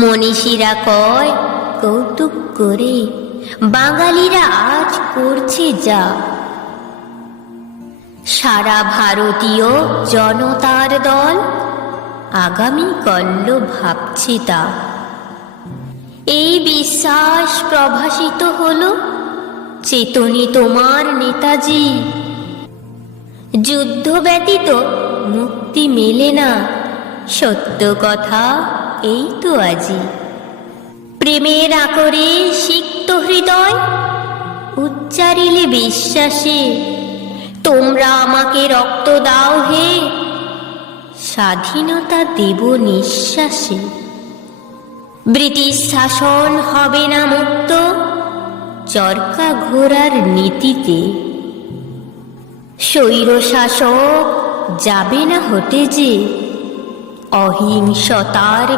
মনীষীরা কয় কৌতুক করে বাঙালিরা আজ করছে যা, সারা ভারতীয় জনতার দল আগামী কল্য ভাবছে তা। এই বিশ্বাস প্রভাসিত হলো চেতনী তোমার নেতাজি। যুদ্ধ ব্যতীত মুক্তি মেলে না, সত্য কথা এই তো আজি। প্রেমের আকরে সিক্ত হৃদয় উচ্চারিলে বিশ্বাসে, তোমরা আমাকে রক্ত দাও হে, স্বাধীনতা দেব নিঃশ্বাসে। ব্রিটিশ শাসন হবে না মুক্ত চরকা ঘোড়ার নীতিতে, স্বৈর শাসক যাবে না হটে যে অহিংসতার